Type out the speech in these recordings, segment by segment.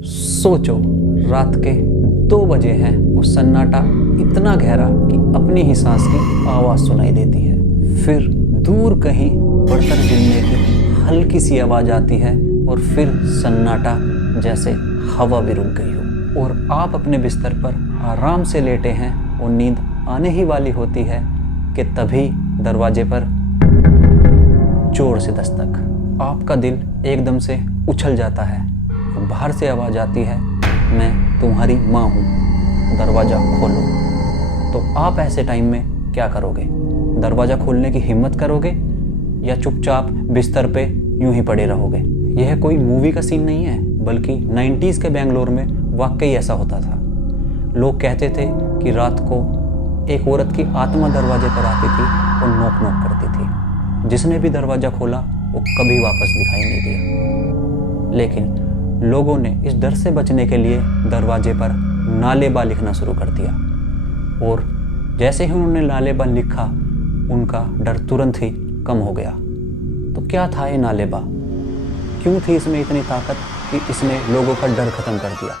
सोचो, रात के 2 बजे हैं और सन्नाटा इतना गहरा कि अपनी ही सांस की आवाज़ सुनाई देती है। फिर दूर कहीं बर्तन गिरने की हल्की सी आवाज़ आती है और फिर सन्नाटा जैसे हवा भी रुक गई हो और आप अपने बिस्तर पर आराम से लेटे हैं और नींद आने ही वाली होती है कि तभी दरवाजे पर जोर से दस्तक। आपका दिल एकदम से उछल जाता है और बाहर से आवाज़ आती है, मैं तुम्हारी माँ हूँ, दरवाज़ा खोलो। तो आप ऐसे टाइम में क्या करोगे? दरवाज़ा खोलने की हिम्मत करोगे या चुपचाप बिस्तर पे यूं ही पड़े रहोगे? यह कोई मूवी का सीन नहीं है, बल्कि 90s के बेंगलोर में वाकई ऐसा होता था। लोग कहते थे कि रात को एक औरत की आत्मा दरवाजे पर आती थी और नॉक नॉक करती थी। जिसने भी दरवाज़ा खोला वो कभी वापस दिखाई नहीं दिया। लेकिन लोगों ने इस डर से बचने के लिए दरवाजे पर नालेबा लिखना शुरू कर दिया और जैसे ही उन्होंने नालेबा लिखा उनका डर तुरंत ही कम हो गया। तो क्या था ये नालेबा? क्यों थी इसमें इतनी ताकत कि इसने लोगों का डर खत्म कर दिया?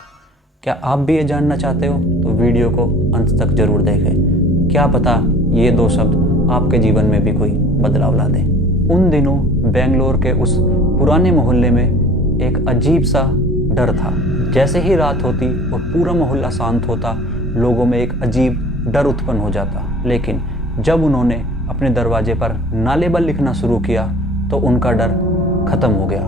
क्या आप भी ये जानना चाहते हो तो वीडियो को अंत तक जरूर देखें। क्या पता ये 2 शब्द आपके जीवन में भी कोई बदलाव ला दें। उन दिनों बेंगलोर के उस पुराने मोहल्ले में एक अजीब सा डर था। जैसे ही रात होती और पूरा मोहल्ला शांत होता, लोगों में एक अजीब डर उत्पन्न हो जाता। लेकिन जब उन्होंने अपने दरवाजे पर नालेबा लिखना शुरू किया तो उनका डर खत्म हो गया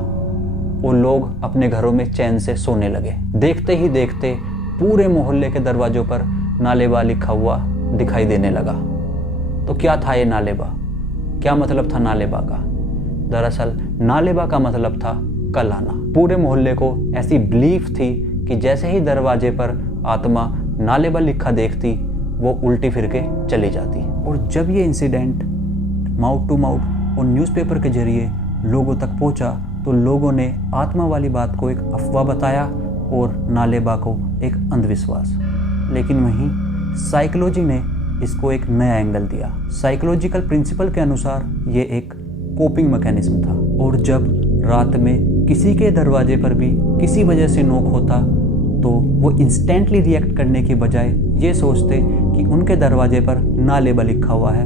और लोग अपने घरों में चैन से सोने लगे। देखते ही देखते पूरे मोहल्ले के दरवाजों पर नालेबा लिखा हुआ दिखाई देने लगा। तो क्या था ये नालेबा? क्या मतलब था नालेबा का? दरअसल नालेबा का मतलब था कल आना। पूरे मोहल्ले को ऐसी बिलीफ थी कि जैसे ही दरवाजे पर आत्मा नालेबा लिखा देखती वो उल्टी फिर के चली जाती। और जब ये इंसिडेंट माउथ टू माउथ और न्यूज़पेपर के जरिए लोगों तक पहुंचा तो लोगों ने आत्मा वाली बात को एक अफवाह बताया और नालेबा को एक अंधविश्वास। लेकिन वहीं साइकोलॉजी ने इसको एक नया एंगल दिया। साइकोलॉजिकल प्रिंसिपल के अनुसार ये एक कोपिंग मैकेनिज्म था और जब रात में किसी के दरवाजे पर भी किसी वजह से नॉक होता तो वो इंस्टेंटली रिएक्ट करने की बजाय ये सोचते कि उनके दरवाजे पर नालेबा लिखा हुआ है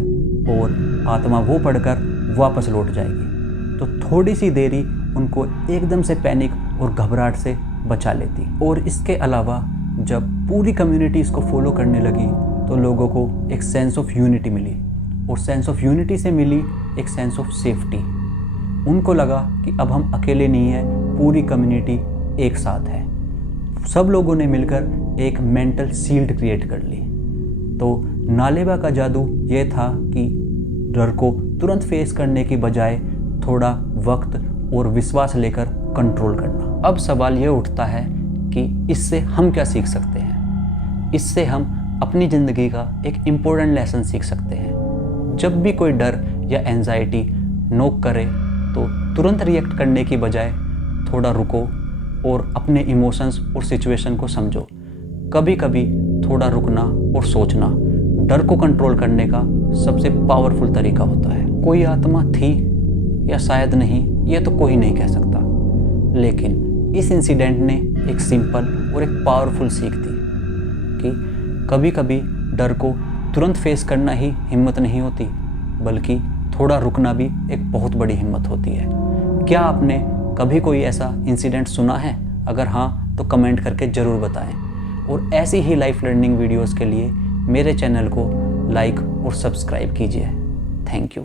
और आत्मा वो पढ़कर वापस लौट जाएगी। तो थोड़ी सी देरी उनको एकदम से पैनिक और घबराहट से बचा लेती। और इसके अलावा जब पूरी कम्युनिटी इसको फॉलो करने लगी तो लोगों को एक सेंस ऑफ यूनिटी मिली और सेंस ऑफ यूनिटी से मिली एक सेंस ऑफ सेफ्टी। उनको लगा कि अब हम अकेले नहीं हैं, पूरी कम्युनिटी एक साथ है। सब लोगों ने मिलकर एक मेंटल शील्ड क्रिएट कर ली। तो नालेबा का जादू ये था कि डर को तुरंत फेस करने की बजाय थोड़ा वक्त और विश्वास लेकर कंट्रोल करना। अब सवाल ये उठता है कि इससे हम क्या सीख सकते हैं? इससे हम अपनी ज़िंदगी का एक इम्पोर्टेंट लेसन सीख सकते हैं। जब भी कोई डर या एंजाइटी नोक करे तो तुरंत रिएक्ट करने की बजाय थोड़ा रुको और अपने इमोशंस और सिचुएशन को समझो। कभी कभी थोड़ा रुकना और सोचना डर को कंट्रोल करने का सबसे पावरफुल तरीका होता है। कोई आत्मा थी या शायद नहीं, ये तो कोई नहीं कह सकता। लेकिन इस इंसिडेंट ने एक सिंपल और एक पावरफुल सीख दी कि कभी कभी डर को तुरंत फेस करना ही हिम्मत नहीं होती, बल्कि थोड़ा रुकना भी एक बहुत बड़ी हिम्मत होती है। क्या आपने कभी कोई ऐसा इंसिडेंट सुना है? अगर हाँ तो कमेंट करके ज़रूर बताएं। और ऐसी ही लाइफ लर्निंग वीडियोस के लिए मेरे चैनल को लाइक और सब्सक्राइब कीजिए। Thank you.